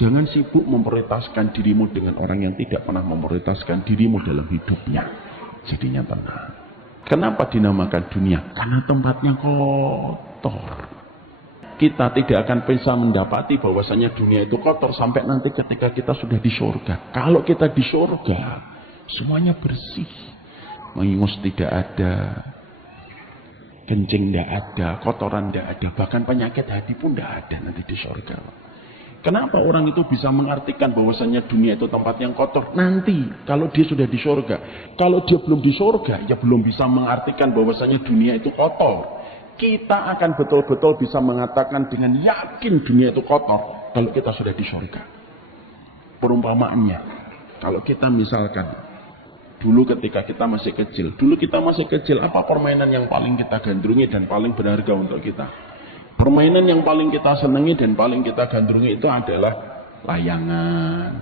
Jangan sibuk memprioritaskan dirimu dengan orang yang tidak pernah memprioritaskan dirimu dalam hidupnya. Jadinya tenang. Kenapa dinamakan dunia? Karena tempatnya kotor. Kita tidak akan bisa mendapati bahwasanya dunia itu kotor sampai nanti ketika kita sudah di surga. Kalau kita di surga, semuanya bersih. Mengingus tidak ada, kencing tidak ada, kotoran tidak ada, bahkan penyakit hati pun tidak ada nanti di surga. Kenapa orang itu bisa mengartikan bahwasanya dunia itu tempat yang kotor? Nanti, kalau dia sudah di surga. Kalau dia belum di surga, ya belum bisa mengartikan bahwasanya dunia itu kotor. Kita akan betul-betul bisa mengatakan dengan yakin dunia itu kotor kalau kita sudah di surga. Perumpamaannya, kalau kita misalkan, dulu ketika kita masih kecil, apa permainan yang paling kita gandrungi dan paling berharga untuk kita? Permainan yang paling kita senangi dan paling kita gandrungi itu adalah layangan,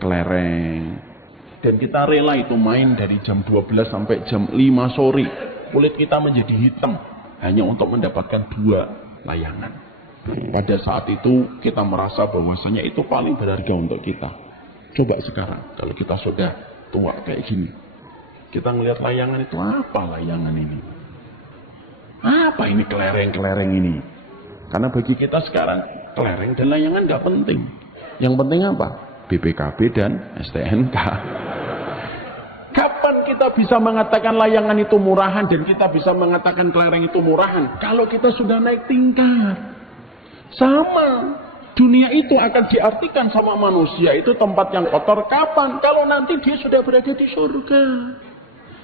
kelereng. Dan kita rela itu main dari jam 12 sampai jam 5 sore. Kulit kita menjadi hitam hanya untuk mendapatkan 2 layangan. Pada saat itu kita merasa bahwasanya itu paling berharga untuk kita. Coba sekarang kalau kita sudah tua kayak gini, kita ngelihat layangan itu, apa layangan ini? Apa ini kelereng-kelereng ini? Karena bagi kita sekarang kelereng dan layangan gak penting. Yang penting apa? BPKB dan STNK. Kapan kita bisa mengatakan layangan itu murahan dan kita bisa mengatakan kelereng itu murahan? Kalau kita sudah naik tingkat. Sama. Dunia itu akan diartikan sama manusia itu tempat yang kotor. Kapan? Kalau nanti dia sudah berada di surga.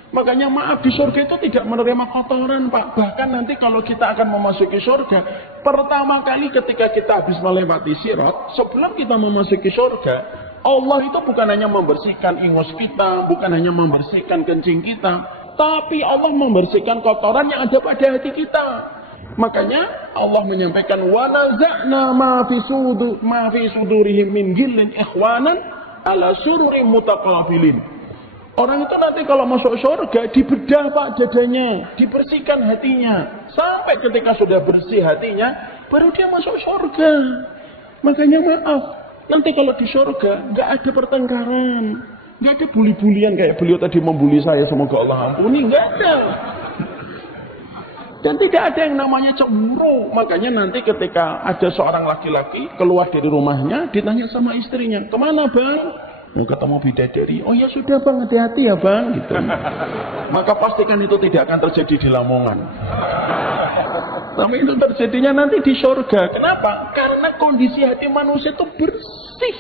Makanya maaf, di surga itu tidak menerima kotoran, Pak. Bahkan nanti kalau kita akan memasuki surga, pertama kali ketika kita habis melewati sirat, sebelum kita memasuki surga, Allah itu bukan hanya membersihkan ingus kita, bukan hanya membersihkan kencing kita, tapi Allah membersihkan kotoran yang ada pada hati kita. Makanya Allah menyampaikan, wa naza'na ma fi sudurihim min ghillin ikhwanan ala sururin mutaqabilin. Orang itu nanti kalau masuk surga dibedah Pak dadanya, dibersihkan hatinya. Sampai ketika sudah bersih hatinya, baru dia masuk surga. Makanya maaf, nanti kalau di surga nggak ada pertengkaran, nggak ada bully-bulian kayak beliau tadi membuli saya, semoga Allah ampuni, nggak ada. Dan tidak ada yang namanya cemburu. Makanya nanti ketika ada seorang laki-laki keluar dari rumahnya, ditanya sama istrinya, kemana Bang? Mau ketemu bidadari. Oh ya sudah Bang, hati-hati ya Bang, gitu. Maka pastikan itu tidak akan terjadi di Lamongan. Tapi itu terjadinya nanti di surga. Kenapa? Karena kondisi hati manusia itu bersih.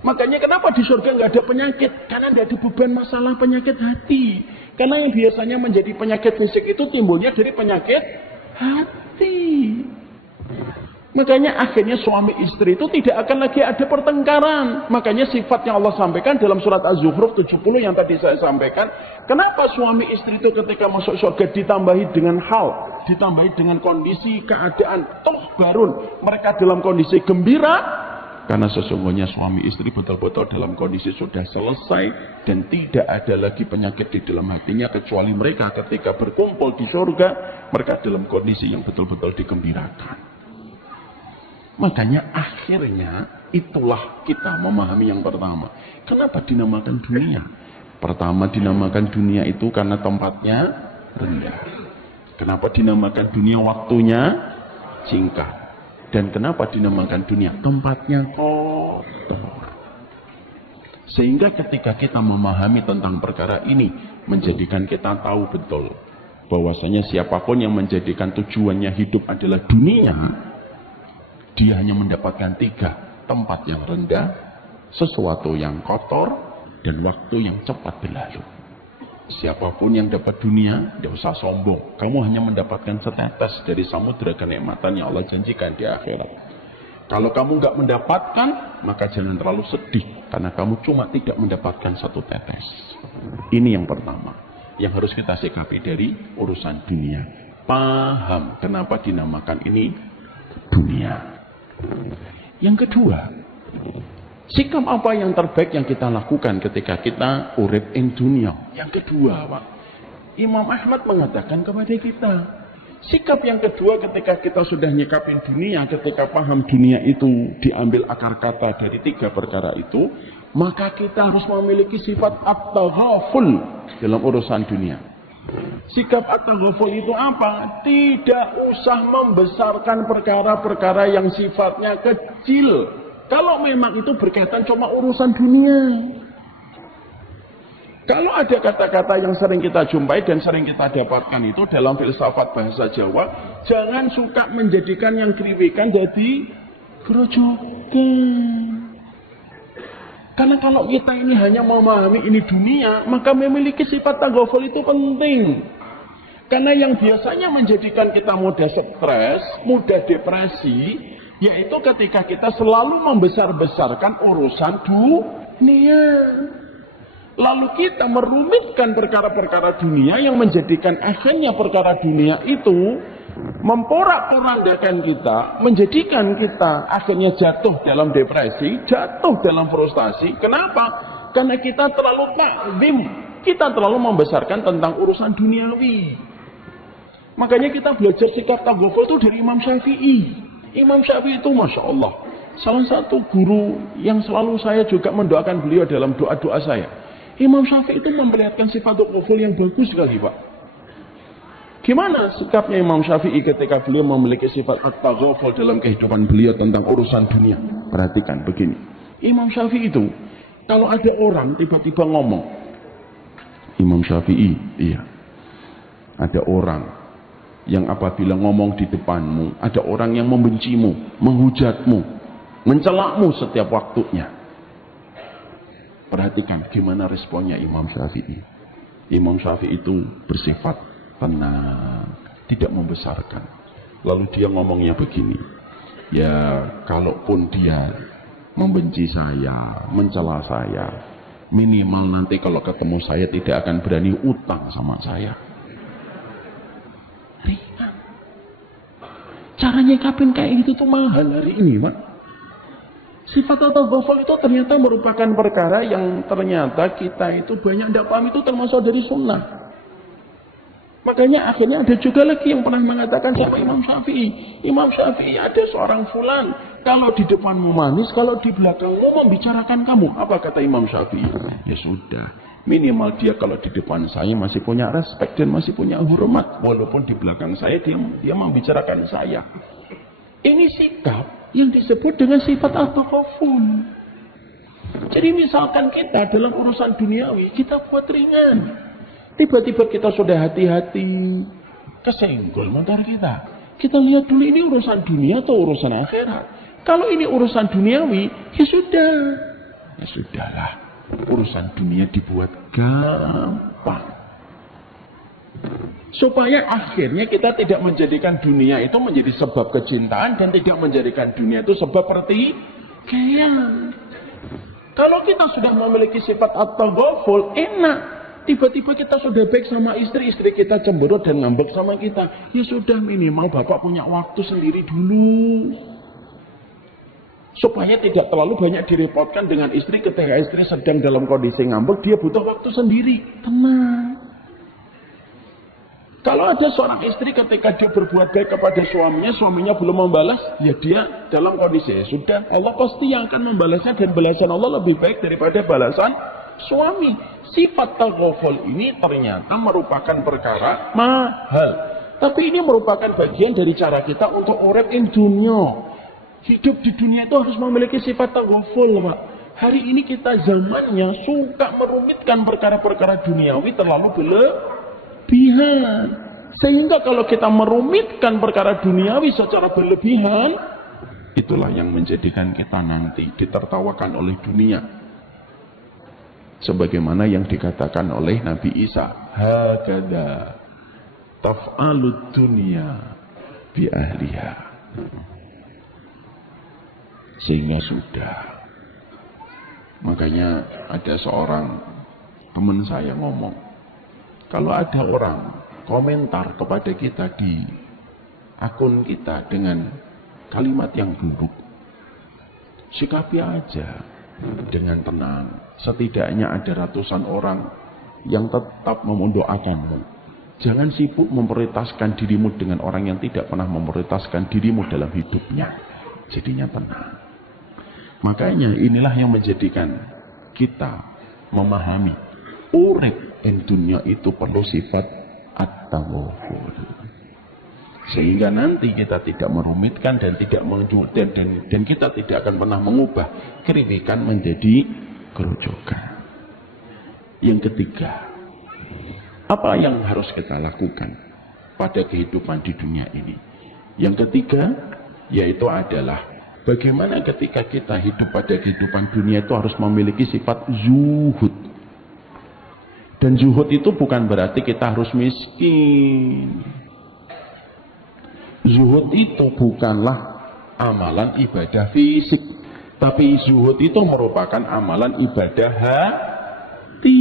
Makanya kenapa di surga nggak ada penyakit? Karena nggak ada beban masalah penyakit hati. Karena yang biasanya menjadi penyakit fisik itu timbulnya dari penyakit hati. Makanya akhirnya suami istri itu tidak akan lagi ada pertengkaran. Makanya sifat yang Allah sampaikan dalam surat Az-Zukhruf 70 yang tadi saya sampaikan. Kenapa suami istri itu ketika masuk surga ditambahi dengan hal, ditambahi dengan kondisi keadaan toh barun, mereka dalam kondisi gembira? Karena sesungguhnya suami istri betul-betul dalam kondisi sudah selesai dan tidak ada lagi penyakit di dalam hatinya, kecuali mereka ketika berkumpul di surga, mereka dalam kondisi yang betul-betul digembirakan. Makanya akhirnya itulah kita memahami yang pertama. Kenapa dinamakan dunia? Pertama dinamakan dunia itu karena tempatnya rendah. Kenapa dinamakan dunia? Waktunya singkat. Dan kenapa dinamakan dunia? Tempatnya kotor. Sehingga ketika kita memahami tentang perkara ini, menjadikan kita tahu betul bahwasanya siapapun yang menjadikan tujuannya hidup adalah dunia, dia hanya mendapatkan 3, tempat yang rendah, sesuatu yang kotor, dan waktu yang cepat berlalu. Siapapun yang dapat dunia, tidak usah sombong. Kamu hanya mendapatkan setetes dari samudera kenikmatan yang Allah janjikan di akhirat. Kalau kamu nggak mendapatkan, maka jangan terlalu sedih, karena kamu cuma tidak mendapatkan 1 tetes. Ini yang pertama, yang harus kita sikapi dari urusan dunia. Paham kenapa dinamakan ini dunia. Yang kedua, sikap apa yang terbaik yang kita lakukan ketika kita urip ing dunia? Yang kedua, Pak, Imam Ahmad mengatakan kepada kita, Sikap yang kedua ketika kita sudah nyikapin dunia, ketika paham dunia itu diambil akar kata dari 3 perkara itu, maka kita harus memiliki sifat at-taghaful dalam urusan dunia. Sikap at-taghaful itu apa? Tidak usah membesarkan perkara-perkara yang sifatnya kecil. Kalau memang itu berkaitan cuma urusan dunia. Kalau ada kata-kata yang sering kita jumpai dan sering kita dapatkan itu dalam filsafat bahasa Jawa, jangan suka menjadikan yang kriwikan jadi grojogan. Karena kalau kita ini hanya memahami ini dunia, maka memiliki sifat taghaful itu penting. Karena yang biasanya menjadikan kita mudah stres, mudah depresi, yaitu ketika kita selalu membesar-besarkan urusan dunia. Lalu kita merumitkan perkara-perkara dunia yang menjadikan akhirnya perkara dunia itu memporak-porandakan kita, menjadikan kita akhirnya jatuh dalam depresi, jatuh dalam frustasi. Kenapa? Karena kita terlalu takzim, kita terlalu membesarkan tentang urusan duniawi. Makanya kita belajar sikap taghaful itu dari Imam Syafi'i. Imam Syafi'i itu Masya Allah, salah satu guru yang selalu saya juga mendoakan beliau dalam doa-doa saya. Imam Syafi'i itu memperlihatkan sifat taghaful yang bagus sekali, Pak. Gimana sikapnya Imam Syafi'i ketika beliau memiliki sifat at-taghaful dalam kehidupan beliau tentang urusan dunia? Perhatikan begini. Imam Syafi'i itu, kalau ada orang tiba-tiba ngomong, Imam Syafi'i, iya. Ada orang yang apabila ngomong di depanmu, ada orang yang membencimu, menghujatmu, mencelakmu setiap waktunya. Perhatikan gimana responnya Imam Syafi'i. Imam Syafi'i itu bersifat tenang, tidak membesarkan. Lalu dia ngomongnya begini, ya kalaupun dia membenci saya, mencela saya, minimal nanti kalau ketemu saya tidak akan berani utang sama saya. Ringan. Cara nyikapin kayak gitu tuh mahal hari ini, Pak. Sifat at-taghaful itu ternyata merupakan perkara yang ternyata kita itu banyak tidak paham, itu termasuk dari sunnah. Makanya akhirnya ada juga lagi yang pernah mengatakan siapa Imam Syafi'i. Imam Syafi'i ada seorang fulan, kalau di depanmu manis, kalau di belakangmu membicarakan kamu. Apa kata Imam Syafi'i? Ya sudah, minimal dia kalau di depan saya masih punya respek dan masih punya hormat, walaupun di belakang saya dia membicarakan saya. Ini sikap yang disebut dengan sifat at-taghaful. Jadi misalkan kita dalam urusan duniawi, kita buat ringan. Tiba-tiba kita sudah hati-hati, kesenggol motor kita. Kita lihat dulu ini urusan dunia atau urusan akhirat. Kalau ini urusan duniawi, ya sudah. Ya sudahlah, urusan dunia dibuat gampang. Supaya akhirnya kita tidak menjadikan dunia itu menjadi sebab kecintaan dan tidak menjadikan dunia itu sebab pertikaian. Kalau kita sudah memiliki sifat at-taghaful, enak. Tiba-tiba kita sudah baik sama istri kita cemberut dan ngambek sama kita. Ya sudah, minimal bapak punya waktu sendiri dulu. Supaya tidak terlalu banyak direpotkan dengan istri ketika istri sedang dalam kondisi ngambek, dia butuh waktu sendiri. Tenang. Kalau ada seorang istri ketika dia berbuat baik kepada suaminya, suaminya belum membalas, ya dia dalam kondisi ya sudah, Allah pasti yang akan membalasnya dan balasan Allah lebih baik daripada balasan suami. Sifat taghaful ini ternyata merupakan perkara mahal. Tapi ini merupakan bagian dari cara kita untuk urip ing dunia. Hidup di dunia itu harus memiliki sifat taghaful, Pak. Hari ini kita zamannya suka merumitkan perkara-perkara duniawi terlalu berlebihan. Sehingga kalau kita merumitkan perkara duniawi secara berlebihan, itulah yang menjadikan kita nanti ditertawakan oleh dunia. Sebagaimana yang dikatakan oleh Nabi Isa, hakada taf'alud dunya bi ahliha. Sehingga sudah. Makanya ada seorang teman saya ngomong, kalau ada orang komentar kepada kita di akun kita dengan kalimat yang buruk, sikapi aja dengan tenang. Setidaknya ada ratusan orang yang tetap mendoakanmu. Jangan sibuk memprioritaskan dirimu dengan orang yang tidak pernah memprioritaskan dirimu dalam hidupnya. Jadinya tenang. Makanya inilah yang menjadikan kita memahami urip ing dunia itu perlu sifat at-tawakkul. Sehingga nanti kita tidak merumitkan dan tidak dan kita tidak akan pernah mengubah keribikan menjadi kerucukan. Yang ketiga, apa yang harus kita lakukan pada kehidupan di dunia ini? Yang ketiga, yaitu adalah bagaimana ketika kita hidup pada kehidupan dunia itu harus memiliki sifat zuhud. Dan zuhud itu bukan berarti kita harus miskin. Zuhud itu bukanlah amalan ibadah fisik, tapi zuhud itu merupakan amalan ibadah hati.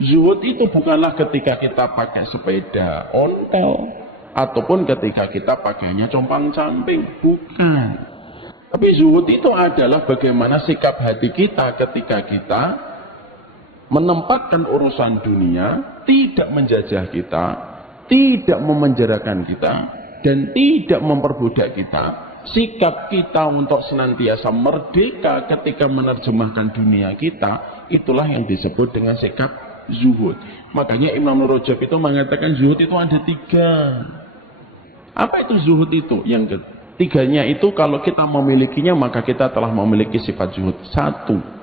Zuhud itu bukanlah ketika kita pakai sepeda ontel ataupun ketika kita pakainya compang-camping, bukan. Tapi zuhud itu adalah bagaimana sikap hati kita ketika kita menempatkan urusan dunia, tidak menjajah kita, tidak memenjarakan kita, dan tidak memperbudak kita. Sikap kita untuk senantiasa merdeka ketika menerjemahkan dunia kita, itulah yang disebut dengan sikap zuhud. Makanya Imam Rajab itu mengatakan zuhud itu ada 3. Apa itu zuhud itu? Yang ketiganya itu kalau kita memilikinya maka kita telah memiliki sifat zuhud. 1.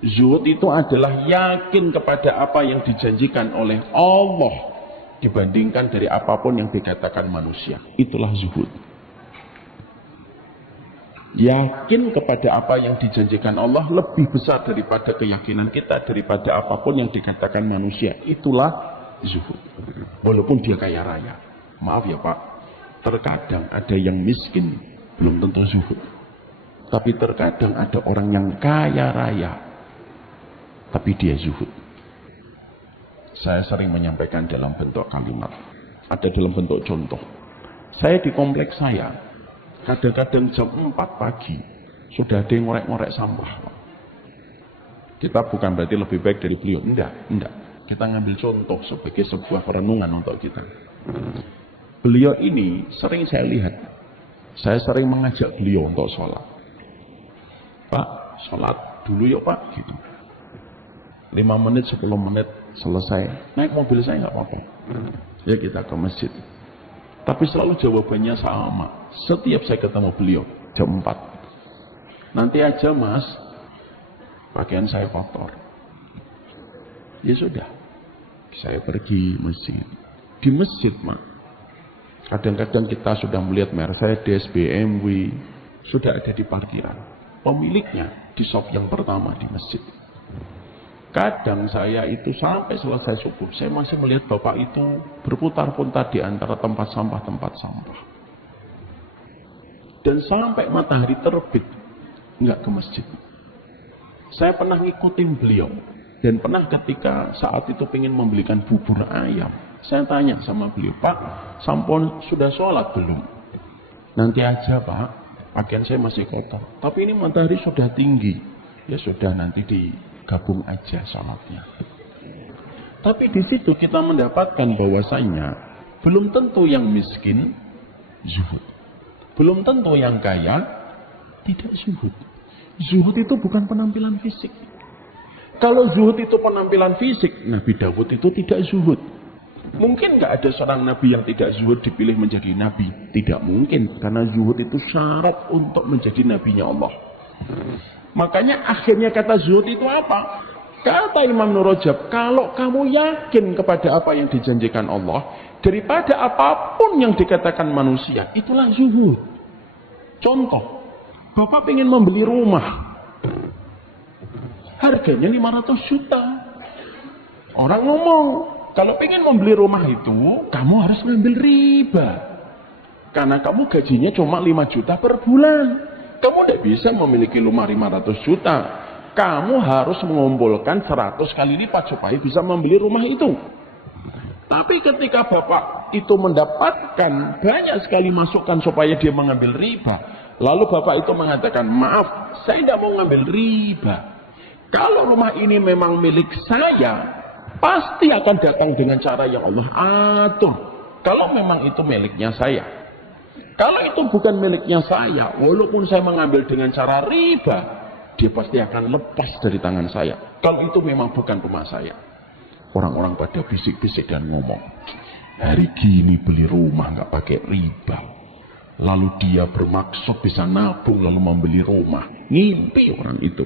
Zuhud itu adalah yakin kepada apa yang dijanjikan oleh Allah dibandingkan dari apapun yang dikatakan manusia. Itulah zuhud. Yakin kepada apa yang dijanjikan Allah lebih besar daripada keyakinan kita, daripada apapun yang dikatakan manusia. Itulah zuhud. Walaupun dia kaya raya. Maaf ya Pak, terkadang ada yang miskin belum tentu zuhud. Tapi terkadang ada orang yang kaya raya tapi dia zuhud. Saya sering menyampaikan dalam bentuk kalimat, ada dalam bentuk contoh. Saya di kompleks saya kadang-kadang jam 4 pagi sudah ada yang ngorek-ngorek sampah. Kita bukan berarti lebih baik dari beliau, enggak. Kita ngambil contoh sebagai sebuah perenungan untuk kita. Beliau ini sering saya lihat, saya sering mengajak beliau untuk sholat. Pak, sholat dulu yuk Pak, gitu. 5 menit, 10 menit selesai, naik mobil saya nggak apa-apa. Ya kita ke masjid. Tapi selalu jawabannya sama. Setiap saya ketemu beliau, jam 4. Nanti aja Mas, pakaian saya kotor. Ya sudah, saya pergi masjid. Di masjid, Mak. Kadang-kadang kita sudah melihat Mercedes, BMW, sudah ada di parkiran. Pemiliknya di shop yang pertama di masjid. Kadang saya itu sampai selesai subuh, saya masih melihat bapak itu berputar-putar di antara tempat sampah. Dan sampai matahari terbit, nggak ke masjid. Saya pernah ngikutin beliau. Dan pernah ketika saat itu pengen membelikan bubur ayam. Saya tanya sama beliau, Pak, sampun sudah sholat belum? Nanti aja Pak, pakaian saya masih kotor. Tapi ini matahari sudah tinggi. Ya sudah, nanti digabung aja sholatnya. Tapi di situ kita mendapatkan bahwasanya belum tentu yang miskin zuhud. Belum tentu yang kaya tidak zuhud. Zuhud itu bukan penampilan fisik. Kalau zuhud itu penampilan fisik, Nabi Daud itu tidak zuhud. Mungkin nggak ada seorang nabi yang tidak zuhud dipilih menjadi nabi? Tidak mungkin, karena zuhud itu syarat untuk menjadi nabinya Allah. Makanya akhirnya kata zuhud itu apa? Kata Imam Nur Rajab, kalau kamu yakin kepada apa yang dijanjikan Allah, daripada apapun yang dikatakan manusia, itulah zuhud. Contoh, Bapak ingin membeli rumah, harganya 500 juta. Orang ngomong, kalau pengen membeli rumah itu, kamu harus ngambil riba. Karena kamu gajinya cuma 5 juta per bulan. Kamu tidak bisa memiliki rumah 500 juta. Kamu harus mengumpulkan 100 kali lipat supaya bisa membeli rumah itu. Tapi ketika Bapak itu mendapatkan banyak sekali masukan supaya dia mengambil riba. Lalu Bapak itu mengatakan, maaf, saya tidak mau ngambil riba. Kalau rumah ini memang milik saya, pasti akan datang dengan cara yang Allah atur. Kalau memang itu miliknya saya. Kalau itu bukan miliknya saya, walaupun saya mengambil dengan cara riba, dia pasti akan lepas dari tangan saya. Kalau itu memang bukan rumah saya. Orang-orang pada bisik-bisik dan ngomong, hari gini beli rumah nggak pakai riba. Lalu dia bermaksud bisa nabung lalu membeli rumah. Ngimpi orang itu.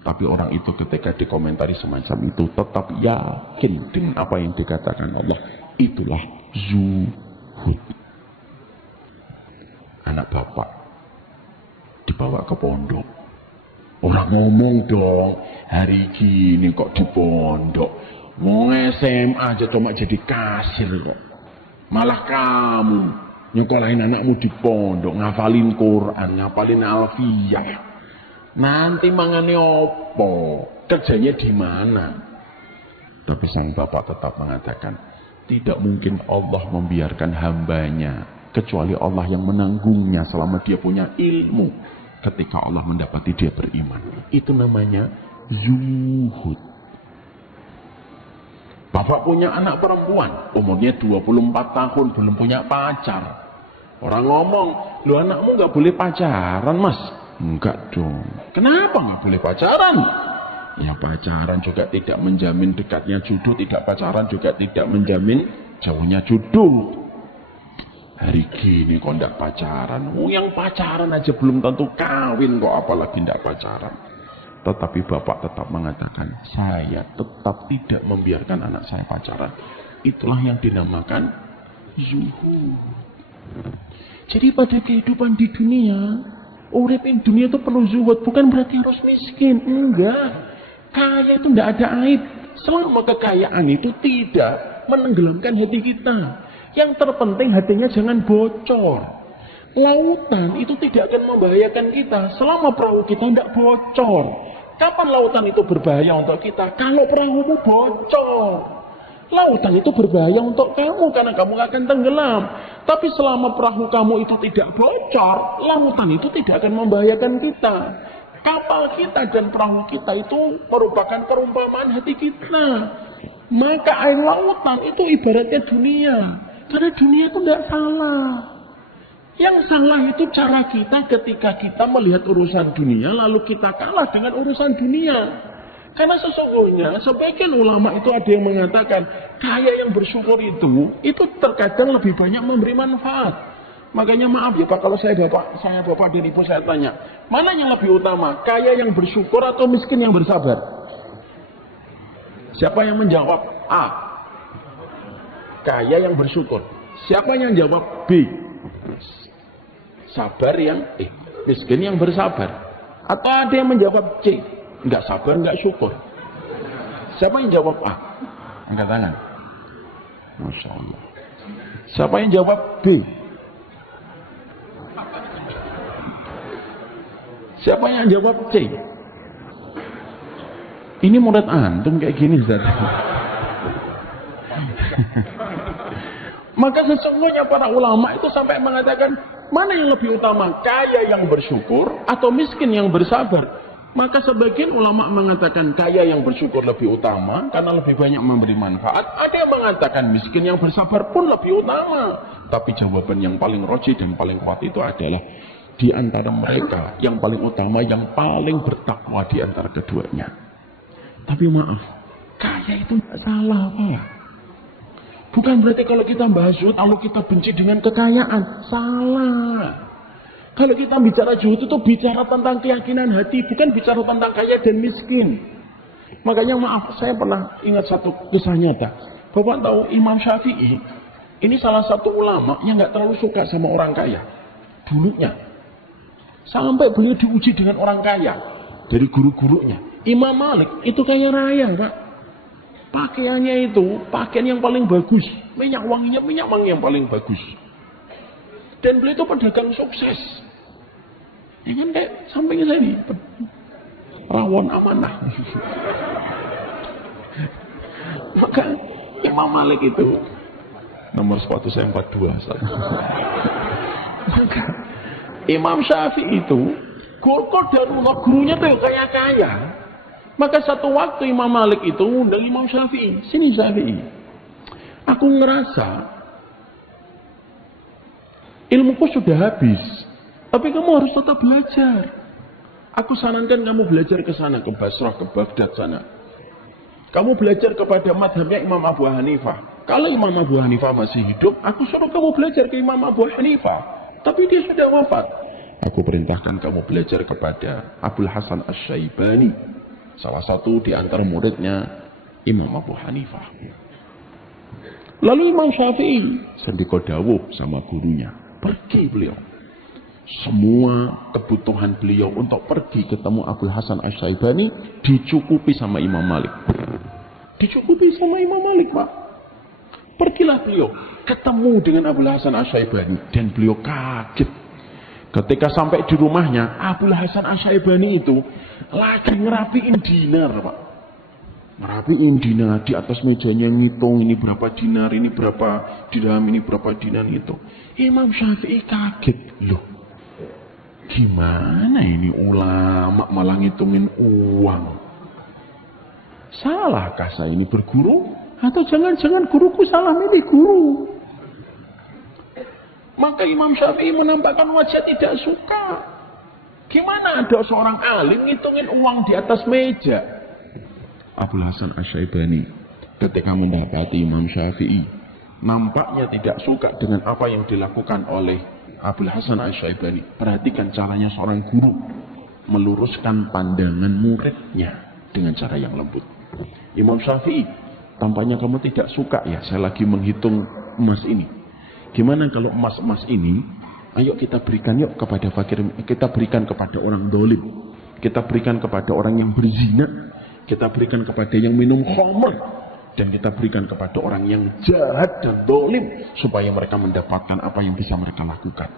Tapi orang itu ketika dikomentari semacam itu tetap yakin dengan apa yang dikatakan Allah. Itulah zuhud. Anak bapak dibawa ke pondok. Orang ngomong dong, hari gini kok di pondok. Mau SMA aja cuma jadi kasir kok. Malah kamu nyekolahin anakmu di pondok, ngafalin Quran, ngafalin Alfiyah. Nanti mangane opo? Kerjanya di mana? Tapi sang bapak tetap mengatakan, tidak mungkin Allah membiarkan hambanya, kecuali Allah yang menanggungnya selama dia punya ilmu. Ketika Allah mendapati dia beriman. Itu namanya zuhud. Bapak punya anak perempuan, umurnya 24 tahun, belum punya pacar. Orang ngomong, lu anakmu gak boleh pacaran mas. Enggak dong. Kenapa gak boleh pacaran? Ya pacaran juga tidak menjamin dekatnya jodoh, tidak pacaran juga tidak menjamin jauhnya jodoh. Hari gini kok ndak pacaran, yang pacaran aja belum tentu kawin kok, apalagi ndak pacaran. Tetapi bapak tetap mengatakan, saya tetap tidak membiarkan anak saya pacaran. Itulah yang dinamakan zuhud. Jadi pada kehidupan di dunia, uripin dunia itu perlu zuhud, bukan berarti harus miskin, enggak. Kaya itu ndak ada aib, selama kekayaan itu tidak menenggelamkan hati kita. Yang terpenting hatinya jangan bocor. Lautan itu tidak akan membahayakan kita selama perahu kita tidak bocor. Kapan lautan itu berbahaya untuk kita? Kalau perahumu bocor. Lautan itu berbahaya untuk kamu karena kamu akan tenggelam. Tapi selama perahu kamu itu tidak bocor, lautan itu tidak akan membahayakan kita. Kapal kita dan perahu kita itu merupakan perumpamaan hati kita. Maka air lautan itu ibaratnya dunia. Karena dunia itu tidak salah. Yang salah itu cara kita ketika kita melihat urusan dunia lalu kita kalah dengan urusan dunia. Karena sesungguhnya sebagian ulama itu ada yang mengatakan kaya yang bersyukur itu terkadang lebih banyak memberi manfaat. Makanya maaf ya Pak, kalau saya bapak dan ibu saya tanya, mana yang lebih utama, kaya yang bersyukur atau miskin yang bersabar? Siapa yang menjawab? A. Kaya yang bersyukur. Siapa yang jawab? B. Sabar yang miskin yang bersabar. Atau ada yang menjawab C. Enggak sabar, enggak syukur. Siapa yang jawab A? Angkat tangan. Masya Allah. Siapa yang jawab B? Siapa yang jawab C? Ini murid antum kayak gini Ustaz. Maka sesungguhnya para ulama itu sampai mengatakan mana yang lebih utama, kaya yang bersyukur atau miskin yang bersabar. Maka sebagian ulama mengatakan kaya yang bersyukur lebih utama karena lebih banyak memberi manfaat. Ada yang mengatakan miskin yang bersabar pun lebih utama. Tapi jawaban yang paling rajih dan paling kuat itu adalah di antara mereka yang paling utama, yang paling bertakwa di antara keduanya. Tapi maaf, kaya itu tidak salah Pak. Bukan berarti kalau kita bahas zuhud lalu kita benci dengan kekayaan. Salah. Kalau kita bicara zuhud itu bicara tentang keyakinan hati, bukan bicara tentang kaya dan miskin. Makanya maaf, saya pernah ingat satu kisah nyata. Bapak tahu Imam Syafi'i, ini salah satu ulama yang nggak terlalu suka sama orang kaya. Dulunya. Sampai beliau diuji dengan orang kaya. Dari guru-gurunya. Imam Malik itu kaya raya Pak. Pakaiannya itu pakaian yang paling bagus, minyak wangi yang paling bagus. Dan beliau itu pedagang sukses. Ya kan kayak sampingnya saya ini, rawon amanah. Maka Imam Malik itu nomor sepatu saya 42. Maka Imam Syafi'i itu Darullah gurunya tuh kaya-kaya. Maka satu waktu Imam Malik itu ngundang Imam Syafi'i. Sini Syafi'i. Aku ngerasa ilmuku sudah habis. Tapi kamu harus tetap belajar. Aku sarankan kamu belajar ke sana, ke Basrah, ke Baghdad sana. Kamu belajar kepada madhabnya Imam Abu Hanifah. Kalau Imam Abu Hanifah masih hidup, aku suruh kamu belajar ke Imam Abu Hanifah. Tapi dia sudah wafat. Aku perintahkan kamu belajar kepada Abul Hasan Asy-Syaibani. Salah satu di antara muridnya Imam Abu Hanifah. Lalu Imam Syafi'i sendiko dawuh sama gurunya. Pergi beliau. Semua kebutuhan beliau untuk pergi ketemu Abul Hasan Asy-Syaibani dicukupi sama Imam Malik. Dicukupi sama Imam Malik, Pak. Pergilah beliau ketemu dengan Abul Hasan Asy-Syaibani dan beliau kaget. Ketika sampai di rumahnya, Abul Hasan Asy-Syaibani itu lagi ngerapiin dinar, Pak. Ngerapiin dinar di atas mejanya, ngitung ini berapa dinar, ini berapa dirham, ini berapa dinar itu. Imam Syafi'i kaget, loh. Gimana ini ulama malah ngitungin uang? Salahkah saya ini berguru? Atau jangan-jangan guruku salah milih guru? Maka Imam Syafi'i menampakkan wajah tidak suka. Gimana ada seorang alim ngitungin uang di atas meja? Abul Hasan Asy-Syaibani ketika mendapati Imam Syafi'i nampaknya tidak suka dengan apa yang dilakukan oleh Abul Hasan Asy-Syaibani. Perhatikan caranya seorang guru meluruskan pandangan muridnya dengan cara yang lembut. Imam Syafi'i, tampaknya kamu tidak suka ya, saya lagi menghitung emas ini. Gimana kalau emas-emas ini, ayo kita berikan yuk kepada fakir, kita berikan kepada orang dolim, kita berikan kepada orang yang berzina, kita berikan kepada yang minum khamr, dan kita berikan kepada orang yang jahat dan dolim, supaya mereka mendapatkan apa yang bisa mereka lakukan.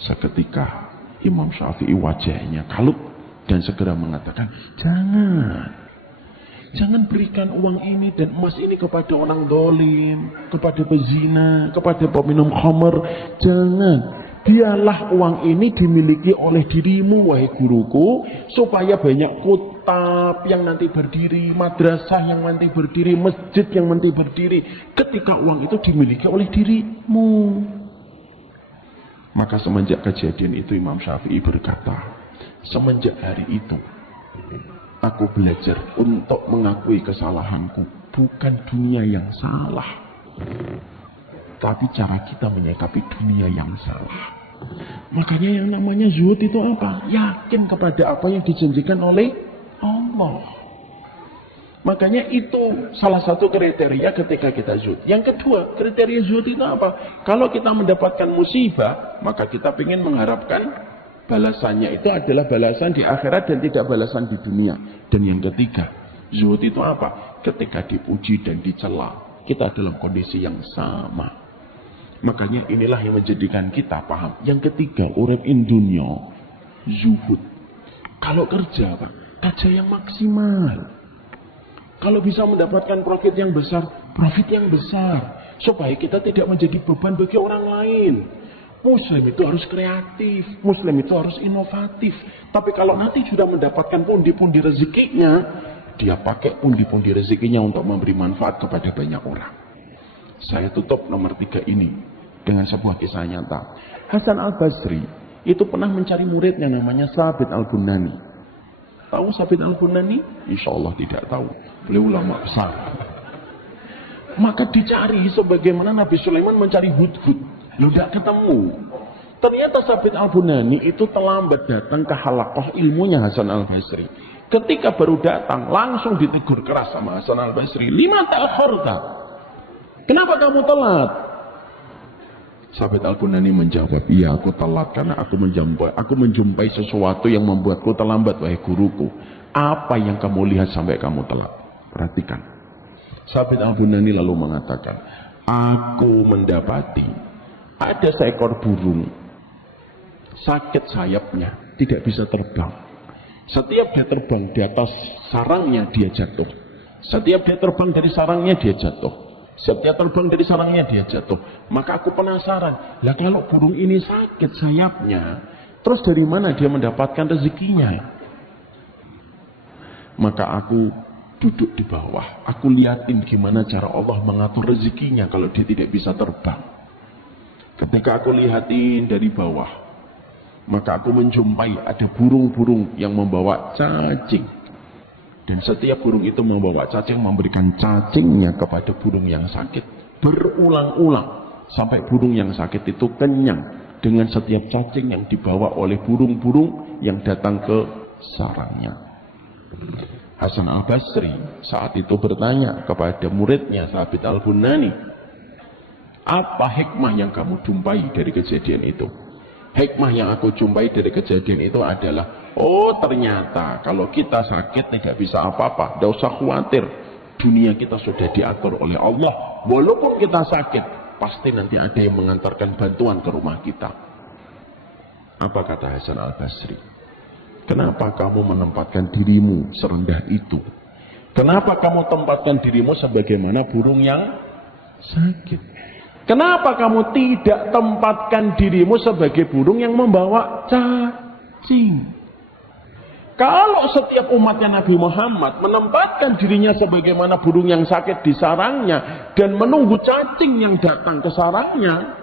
Seketika Imam Syafi'i wajahnya kalut dan segera mengatakan, jangan berikan uang ini dan emas ini kepada orang dolim, kepada pezina, kepada peminum khamr. Jangan. Biarlah uang ini dimiliki oleh dirimu, wahai guruku, supaya banyak kutab yang nanti berdiri, madrasah yang nanti berdiri, masjid yang nanti berdiri, ketika uang itu dimiliki oleh dirimu. Maka semenjak kejadian itu Imam Syafi'i berkata, semenjak hari itu aku belajar untuk mengakui kesalahanku. Bukan dunia yang salah, tapi cara kita menyikapi dunia yang salah. Makanya yang namanya zuhud itu apa? Yakin kepada apa yang dijanjikan oleh Allah. Makanya itu salah satu kriteria ketika kita zuhud. Yang kedua, kriteria zuhud itu apa? Kalau kita mendapatkan musibah, maka kita ingin mengharapkan balasannya itu adalah balasan di akhirat dan tidak balasan di dunia. Dan yang ketiga, zuhud itu apa? Ketika dipuji dan dicela, kita dalam kondisi yang sama. Makanya inilah yang menjadikan kita paham. Yang ketiga, urip in dunya, zuhud. Kalau kerja, Pak, kerja yang maksimal. Kalau bisa mendapatkan profit yang besar, profit yang besar. Supaya kita tidak menjadi beban bagi orang lain. Muslim itu harus kreatif, Muslim itu harus inovatif. Tapi kalau nanti sudah mendapatkan pundi-pundi rezekinya, dia pakai pundi-pundi rezekinya untuk memberi manfaat kepada banyak orang. Saya tutup nomor 3 ini dengan sebuah kisah nyata. Hasan al-Basri itu pernah mencari muridnya namanya Sabit al-Bunani. Tahu Sabit al-Bunani? Insya Allah tidak tahu. Beliau ulama besar. Maka dicari sebagaimana Nabi Sulaiman mencari Hudhud. Lu tidak ketemu. Ternyata Sabit al-Bunani itu terlambat datang ke halaqah ilmunya Hasan al-Basri. Ketika baru datang, langsung ditegur keras sama Hasan al-Basri. Lima ta'khurta. Kenapa kamu telat? Sabit al-Bunani menjawab, iya aku telat karena aku menjumpai sesuatu yang membuatku terlambat, wahai guruku. Apa yang kamu lihat sampai kamu telat? Perhatikan. Sabit al-Bunani lalu mengatakan, aku mendapati ada seekor burung sakit sayapnya, tidak bisa terbang. Setiap dia terbang di atas sarangnya dia jatuh. Setiap dia terbang dari sarangnya dia jatuh. Setiap terbang dari sarangnya dia jatuh. Maka aku penasaran, lah kalau burung ini sakit sayapnya, terus dari mana dia mendapatkan rezekinya? Maka aku duduk di bawah. Aku liatin gimana cara Allah mengatur rezekinya kalau dia tidak bisa terbang. Ketika aku lihatin dari bawah, maka aku menjumpai ada burung-burung yang membawa cacing. Dan setiap burung itu membawa cacing, memberikan cacingnya kepada burung yang sakit. Berulang-ulang. Sampai burung yang sakit itu kenyang dengan setiap cacing yang dibawa oleh burung-burung yang datang ke sarangnya. Hasan al-Basri saat itu bertanya kepada muridnya Thabit al-Bunani, apa hikmah yang kamu jumpai dari kejadian itu? Hikmah yang aku jumpai dari kejadian itu adalah, oh ternyata kalau kita sakit tidak bisa apa-apa, tidak usah khawatir. Dunia kita sudah diatur oleh Allah. Walaupun kita sakit, pasti nanti ada yang mengantarkan bantuan ke rumah kita. Apa kata Hasan al-Basri? Kenapa kamu menempatkan dirimu serendah itu? Kenapa kamu tempatkan dirimu sebagaimana burung yang sakit? Kenapa kamu tidak tempatkan dirimu sebagai burung yang membawa cacing? Kalau setiap umatnya Nabi Muhammad menempatkan dirinya sebagaimana burung yang sakit di sarangnya dan menunggu cacing yang datang ke sarangnya,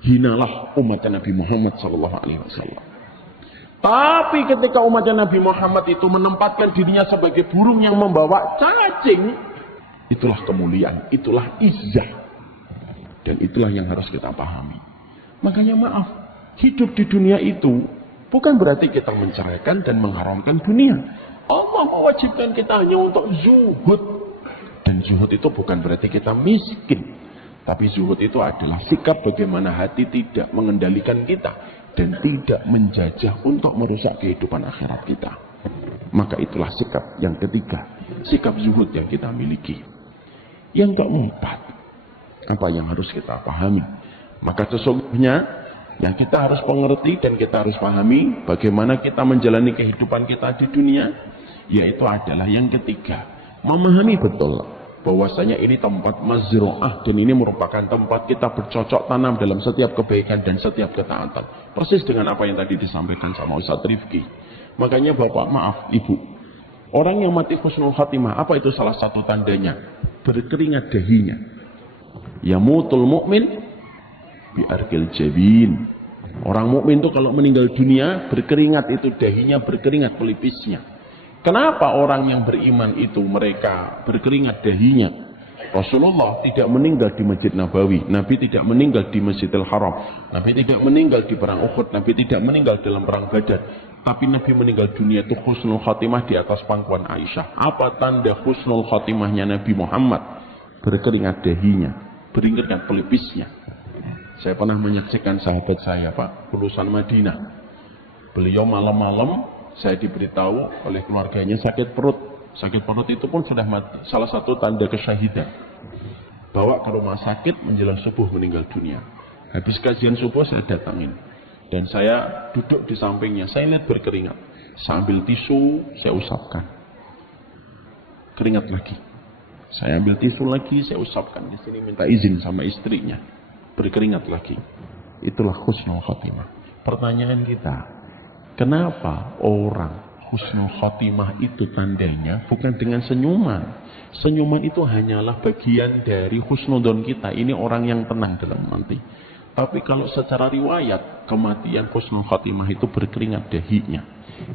hinalah umatnya Nabi Muhammad SAW. Tapi ketika umatnya Nabi Muhammad itu menempatkan dirinya sebagai burung yang membawa cacing, itulah kemuliaan, itulah izzah. Dan itulah yang harus kita pahami. Makanya maaf, hidup di dunia itu bukan berarti kita menceraikan dan mengharamkan dunia. Allah mewajibkan kita hanya untuk zuhud. Dan zuhud itu bukan berarti kita miskin. Tapi zuhud itu adalah sikap bagaimana hati tidak mengendalikan kita. Dan tidak menjajah untuk merusak kehidupan akhirat kita. Maka itulah sikap yang ketiga. Sikap zuhud yang kita miliki. Yang keempat, apa yang harus kita pahami? Maka sesungguhnya yang kita harus mengerti dan kita harus pahami bagaimana kita menjalani kehidupan kita di dunia, yaitu adalah yang ketiga, memahami betul bahwasanya ini tempat mazru'ah dan ini merupakan tempat kita bercocok tanam dalam setiap kebaikan dan setiap ketaatan. Persis dengan apa yang tadi disampaikan sama Ustaz Rifki. Makanya Bapak, maaf Ibu, orang yang mati husnul khatimah, apa itu salah satu tandanya? Berkeringat dahinya. Yamutul mu'min biarkil jabin. Orang mukmin itu kalau meninggal dunia berkeringat, itu dahinya berkeringat, pelipisnya. Kenapa orang yang beriman itu mereka berkeringat dahinya? Rasulullah tidak meninggal di Masjid Nabawi, Nabi tidak meninggal di Masjidil Haram, Nabi tidak meninggal di perang Uhud, Nabi tidak meninggal dalam perang Badar, tapi Nabi meninggal dunia itu husnul khatimah di atas pangkuan Aisyah. Apa tanda husnul khatimahnya Nabi Muhammad? Berkeringat dahinya, berkeringat pelipisnya. Saya pernah menyaksikan sahabat saya, Pak, lulusan Madinah. Beliau malam-malam saya diberitahu oleh keluarganya sakit perut. Sakit perut itu pun sudah salah satu tanda kesyahidan. Bawa ke rumah sakit menjelang subuh meninggal dunia. Habis kajian subuh saya datangin. Dan saya duduk di sampingnya. Saya lihat berkeringat. Saya ambil tisu, saya usapkan. Keringat lagi. Saya ambil tisu lagi, saya usapkan. Di sini minta izin sama istrinya. Berkeringat lagi. Itulah husnul khatimah. Pertanyaan kita, kenapa orang husnul khatimah itu tandanya bukan dengan senyuman? Senyuman itu hanyalah bagian dari husnudon kita. Ini orang yang tenang dalam nanti. Tapi kalau secara riwayat, kematian husnul khatimah itu berkeringat dahinya.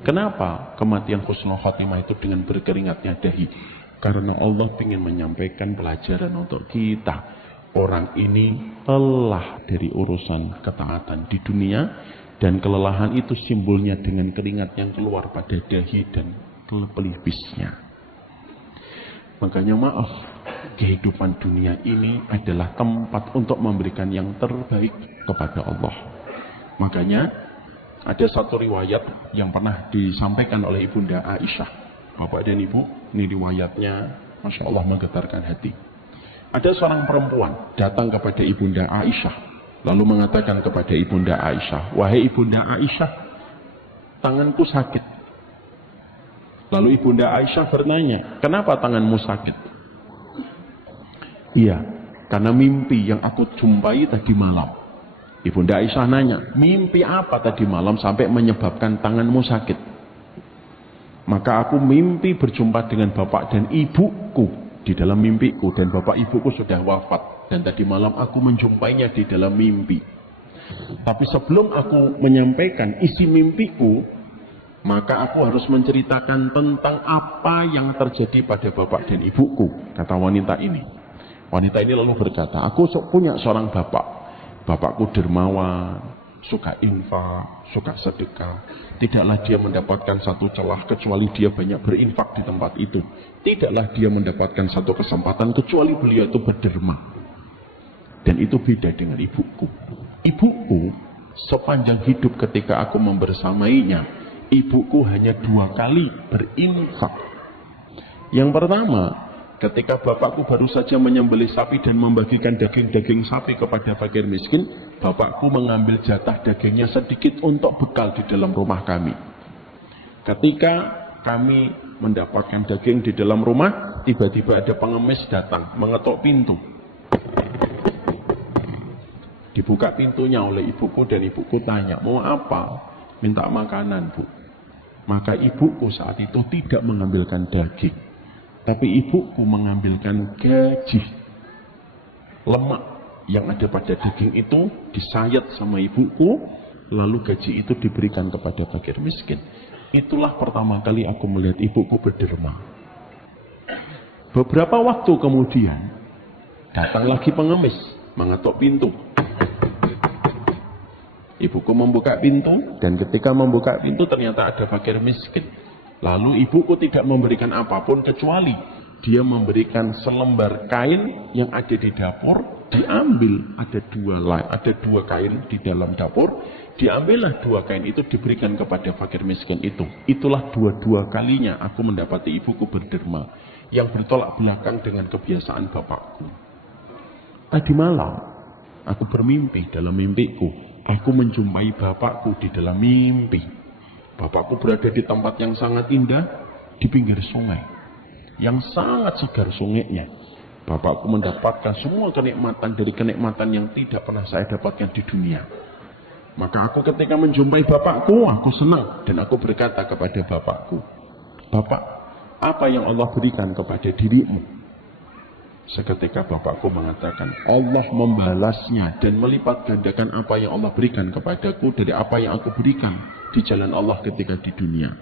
Kenapa kematian husnul khatimah itu dengan berkeringatnya dahi? Karena Allah ingin menyampaikan pelajaran untuk kita. Orang ini lelah dari urusan ketaatan di dunia. Dan kelelahan itu simbolnya dengan keringat yang keluar pada dahi dan pelipisnya. Makanya maaf, kehidupan dunia ini adalah tempat untuk memberikan yang terbaik kepada Allah. Makanya ada satu riwayat yang pernah disampaikan oleh Ibunda Aisyah. Bapak dan Ibu, ini riwayatnya Masya Allah menggetarkan hati. Ada seorang perempuan datang kepada Ibunda Aisyah. Lalu mengatakan kepada Ibunda Aisyah, wahai Ibunda Aisyah, tanganku sakit. Lalu Ibunda Aisyah bertanya, kenapa tanganmu sakit? Iya, karena mimpi yang aku jumpai tadi malam. Ibunda Aisyah nanya, mimpi apa tadi malam sampai menyebabkan tanganmu sakit? Maka aku mimpi berjumpa dengan bapak dan ibuku di dalam mimpiku, dan bapak ibuku sudah wafat, dan tadi malam aku menjumpainya di dalam mimpi. Tapi sebelum aku menyampaikan isi mimpiku, maka aku harus menceritakan tentang apa yang terjadi pada bapak dan ibuku, kata wanita ini. Wanita ini lalu berkata, aku punya seorang bapak. Bapakku dermawan, suka infak, suka sedekah. Tidaklah dia mendapatkan satu celah kecuali dia banyak berinfak di tempat itu. Tidaklah dia mendapatkan satu kesempatan kecuali beliau itu berderma. Dan itu beda dengan ibuku. Ibuku sepanjang hidup ketika aku membersamainya, ibuku hanya 2 kali berinfak. Yang pertama, ketika bapakku baru saja menyembelih sapi dan membagikan daging-daging sapi kepada fakir miskin, bapakku mengambil jatah dagingnya sedikit untuk bekal di dalam rumah kami. Ketika kami mendapatkan daging di dalam rumah, tiba-tiba ada pengemis datang, mengetuk pintu. Dibuka pintunya oleh ibuku dan ibuku tanya, mau apa? Minta makanan, Bu. Maka ibuku saat itu tidak mengambilkan daging, tapi ibuku mengambilkan gaji. Lemak yang ada pada daging itu disayat sama ibuku, lalu gaji itu diberikan kepada fakir miskin. Itulah pertama kali aku melihat ibuku berderma. Beberapa waktu kemudian datang lagi pengemis, mengetuk pintu. Ibuku membuka pintu, dan ketika membuka pintu ternyata ada fakir miskin. Lalu ibuku tidak memberikan apapun kecuali dia memberikan selembar kain yang ada di dapur. Diambil, ada dua kain di dalam dapur. Diambillah 2 kain itu, diberikan kepada fakir miskin itu. Itulah 2 kalinya aku mendapati ibuku berderma, yang bertolak belakang dengan kebiasaan bapakku. Tadi malam aku bermimpi, dalam mimpiku aku menjumpai bapakku di dalam mimpi. Bapakku berada di tempat yang sangat indah, di pinggir sungai, yang sangat segar sungainya. Bapakku mendapatkan semua kenikmatan dari kenikmatan yang tidak pernah saya dapatkan di dunia. Maka aku ketika menjumpai bapakku, aku senang, dan aku berkata kepada bapakku, Bapak, apa yang Allah berikan kepada dirimu? Seketika bapakku mengatakan, Allah membalasnya dan melipat gandakan apa yang Allah berikan kepadaku dari apa yang aku berikan di jalan Allah ketika di dunia.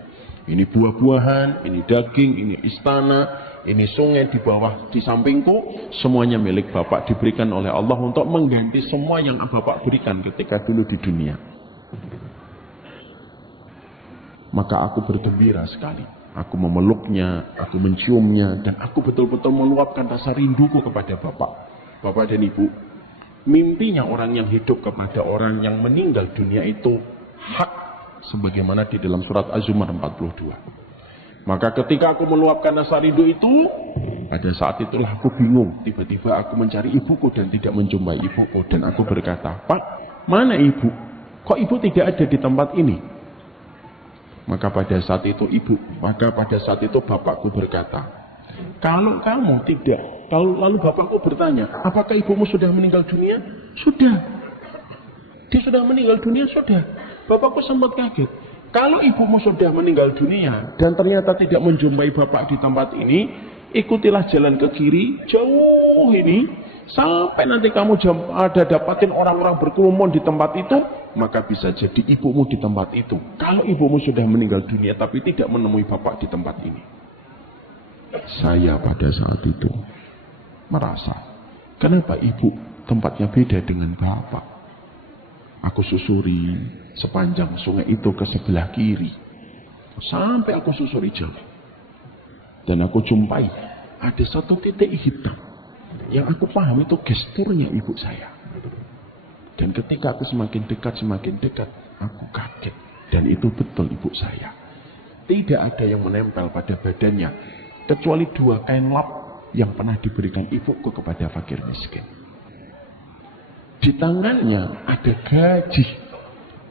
Ini buah-buahan, ini daging, ini istana, ini sungai di bawah, di sampingku, semuanya milik bapak, diberikan oleh Allah untuk mengganti semua yang bapak berikan ketika dulu di dunia. Maka aku bergembira sekali. Aku memeluknya, aku menciumnya, dan aku betul-betul meluapkan rasa rinduku kepada bapak. Bapak dan ibu, mimpinya orang yang hidup kepada orang yang meninggal dunia itu hak, sebagaimana di dalam surat Az-Zumar 42. Maka ketika aku meluapkan rasa rindu itu, pada saat itulah aku bingung. Tiba-tiba aku mencari ibuku dan tidak menjumpai ibuku. Dan aku berkata, Pak, mana ibu? Kok ibu tidak ada di tempat ini? Maka pada saat itu bapakku berkata, kalau kamu tidak, lalu bapakku bertanya, apakah ibumu sudah meninggal dunia? Sudah. Dia sudah meninggal dunia, sudah. Bapakku sempat kaget. Kalau ibumu sudah meninggal dunia dan ternyata tidak menjumpai bapak di tempat ini, ikutilah jalan ke kiri, jauh ini, sampai nanti kamu ada dapatin orang-orang berkerumun di tempat itu, maka bisa jadi ibumu di tempat itu. Kalau ibumu sudah meninggal dunia tapi tidak menemui bapak di tempat ini. Saya pada saat itu merasa, kenapa ibu tempatnya beda dengan bapak? Aku susuri sepanjang sungai itu ke sebelah kiri, sampai aku susuri jauh, dan aku jumpai ada satu titik hitam yang aku paham itu gesturnya ibu saya. Dan ketika aku semakin dekat, aku kaget. Dan itu betul ibu saya. Tidak ada yang menempel pada badannya, kecuali 2 kain lap yang pernah diberikan ibuku kepada fakir miskin. Di tangannya ada gaji.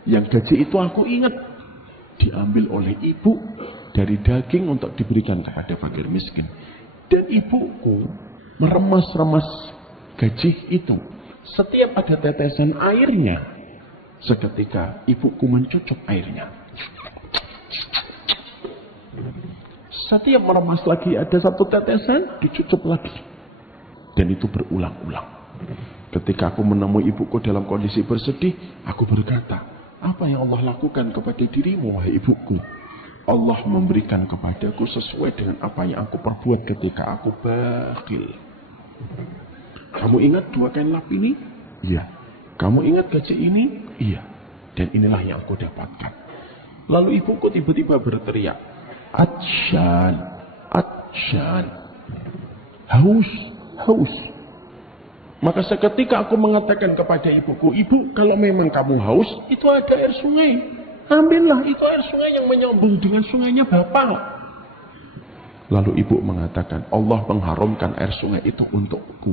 Yang gaji itu aku ingat, diambil oleh ibu dari daging untuk diberikan kepada fakir miskin. Dan ibuku meremas-remas gaji itu. Setiap ada tetesan airnya, seketika ibuku mencucuk airnya. Setiap meremas lagi ada satu tetesan, dicucup lagi. Dan itu berulang-ulang. Ketika aku menemui ibuku dalam kondisi bersedih, aku berkata, apa yang Allah lakukan kepada dirimu, wahai ibuku? Allah memberikan kepadaku sesuai dengan apa yang aku perbuat ketika aku bakhil. Kamu ingat 2 kain lap ini? Iya. Kamu ingat gaji ini? Iya. Dan inilah yang aku dapatkan. Lalu ibuku tiba-tiba berteriak, Atsyan, Atsyan, haus, haus. Maka seketika aku mengatakan kepada ibuku, ibu, kalau memang kamu haus, itu ada air sungai. Ambillah, itu air sungai yang menyambung dengan sungainya Bapak. Lalu ibu mengatakan, Allah mengharamkan air sungai itu untukku.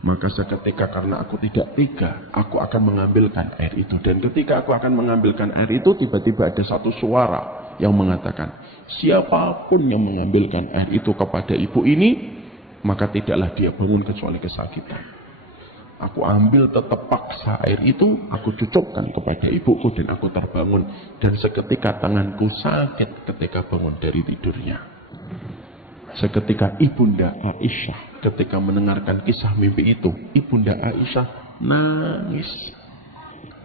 Maka seketika karena aku tidak tega, aku akan mengambilkan air itu. Dan ketika aku akan mengambilkan air itu, tiba-tiba ada satu suara yang mengatakan, siapapun yang mengambilkan air itu kepada ibu ini, maka tidaklah dia bangun kecuali kesakitan. Aku ambil tetap paksa air itu, aku cucukkan kepada ibuku dan aku terbangun. Dan seketika tanganku sakit ketika bangun dari tidurnya. Seketika Ibunda Aisyah ketika mendengarkan kisah mimpi itu, Ibunda Aisyah nangis.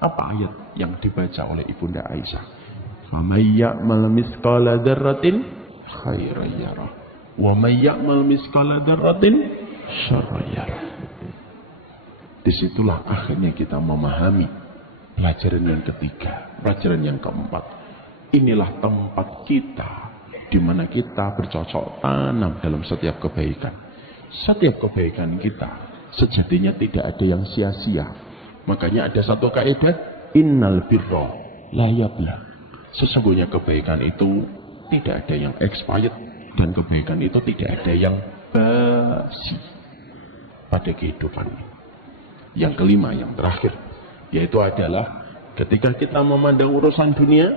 Apa ayat yang dibaca oleh Ibunda Aisyah? فَمَنْ يَعْمَلْ مِثْقَالَ ذَرَّةٍ خَيْرًا يَرَهُ وَمَنْ يَعْمَلْ مِثْقَالَ ذَرَّةٍ شَرًّا يَرَهُ. Disitulah akhirnya kita memahami pelajaran yang ketiga, pelajaran yang keempat. Inilah tempat kita di mana kita bercocok tanam dalam setiap kebaikan. Setiap kebaikan kita sejatinya tidak ada yang sia-sia. Makanya ada satu kaidah, innal birra la yabla. Sesungguhnya kebaikan itu tidak ada yang expired dan kebaikan itu tidak ada yang basi pada kehidupan. Yang kelima, yang terakhir, yaitu adalah ketika kita memandang urusan dunia,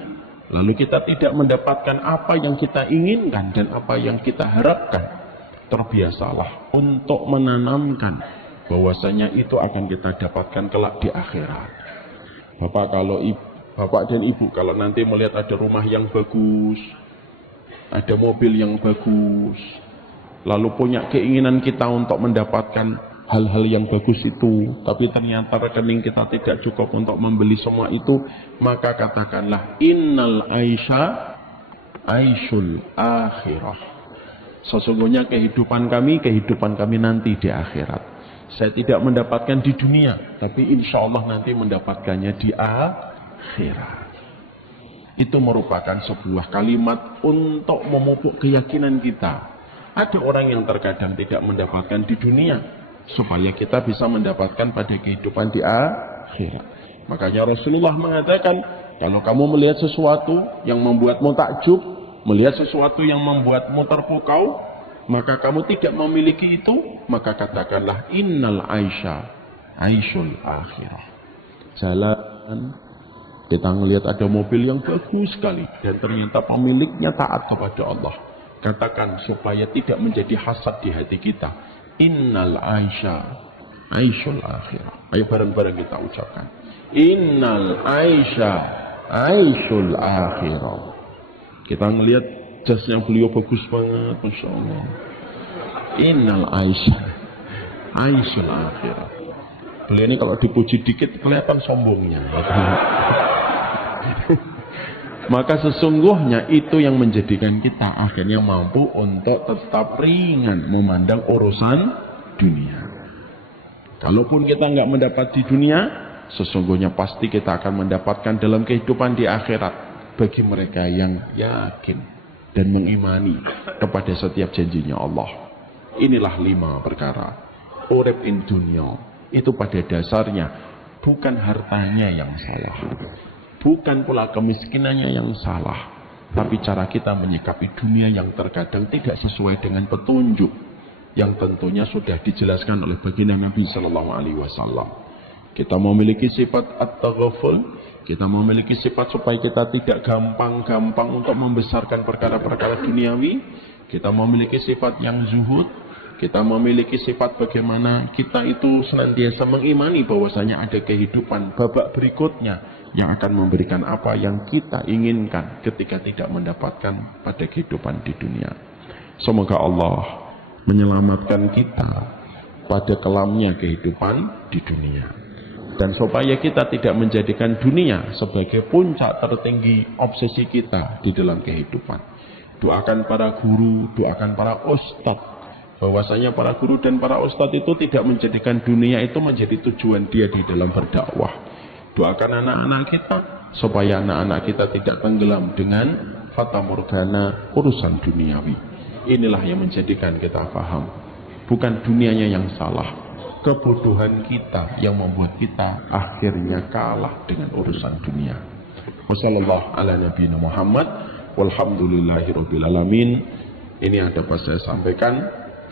lalu kita tidak mendapatkan apa yang kita inginkan dan apa yang kita harapkan, terbiasalah untuk menanamkan bahwasanya itu akan kita dapatkan kelak di akhirat. Bapak dan ibu kalau nanti melihat ada rumah yang bagus, ada mobil yang bagus, lalu punya keinginan kita untuk mendapatkan hal-hal yang bagus itu, tapi ternyata rekening kita tidak cukup untuk membeli semua itu, maka katakanlah innal aisha aisyul akhirah. Sesungguhnya kehidupan kami nanti di akhirat. Saya tidak mendapatkan di dunia, tapi insya Allah nanti mendapatkannya di akhirat. Itu merupakan sebuah kalimat untuk memupuk keyakinan kita. Ada orang yang terkadang tidak mendapatkan di dunia, supaya kita bisa mendapatkan pada kehidupan di akhirat. Makanya Rasulullah mengatakan, kalau kamu melihat sesuatu yang membuatmu takjub, melihat sesuatu yang membuatmu terpukau, maka kamu tidak memiliki itu, maka katakanlah innal aisha aisyul akhirah. Jalan, kita melihat ada mobil yang bagus sekali dan ternyata pemiliknya taat kepada Allah. Katakan supaya tidak menjadi hasad di hati kita, innal aisha aisyul akhirah. Ayo bareng-bareng kita ucapkan, innal aisha aisyul akhirah. Kita melihat jasnya beliau bagus banget, Masya Allah. Innal aisha aisyul akhirah. Beliau ini kalau dipuji dikit kelihatan sombongnya. Maka sesungguhnya itu yang menjadikan kita akhirnya mampu untuk tetap ringan memandang urusan dunia. Kalaupun kita nggak mendapat di dunia, sesungguhnya pasti kita akan mendapatkan dalam kehidupan di akhirat. Bagi mereka yang yakin dan mengimani kepada setiap janjinya Allah. Inilah 5 perkara. Urip in dunya itu pada dasarnya bukan hartanya yang salah, bukan pula kemiskinannya yang salah, tapi cara kita menyikapi dunia yang terkadang tidak sesuai dengan petunjuk yang tentunya sudah dijelaskan oleh baginda Nabi Sallallahu Alaihi Wasallam. Kita memiliki sifat at-taghaful, kita memiliki sifat supaya kita tidak gampang-gampang untuk membesarkan perkara-perkara duniawi. Kita memiliki sifat yang zuhud, kita memiliki sifat bagaimana kita itu senantiasa mengimani bahwasanya ada kehidupan babak berikutnya yang akan memberikan apa yang kita inginkan ketika tidak mendapatkan pada kehidupan di dunia. Semoga Allah menyelamatkan kita pada kelamnya kehidupan di dunia. Dan supaya kita tidak menjadikan dunia sebagai puncak tertinggi obsesi kita di dalam kehidupan. Doakan para guru, doakan para ustadz. Bahwasanya para guru dan para ustadz itu tidak menjadikan dunia itu menjadi tujuan dia di dalam berdakwah. Doakan anak-anak kita supaya anak-anak kita tidak tenggelam dengan fata morgana urusan duniawi. Inilah yang menjadikan kita paham. Bukan dunianya yang salah. Kebodohan kita yang membuat kita akhirnya kalah dengan urusan dunia. Wassallallahu ala nabiyina Muhammad walhamdulillahirabbil alamin. Ini yang dapat saya sampaikan.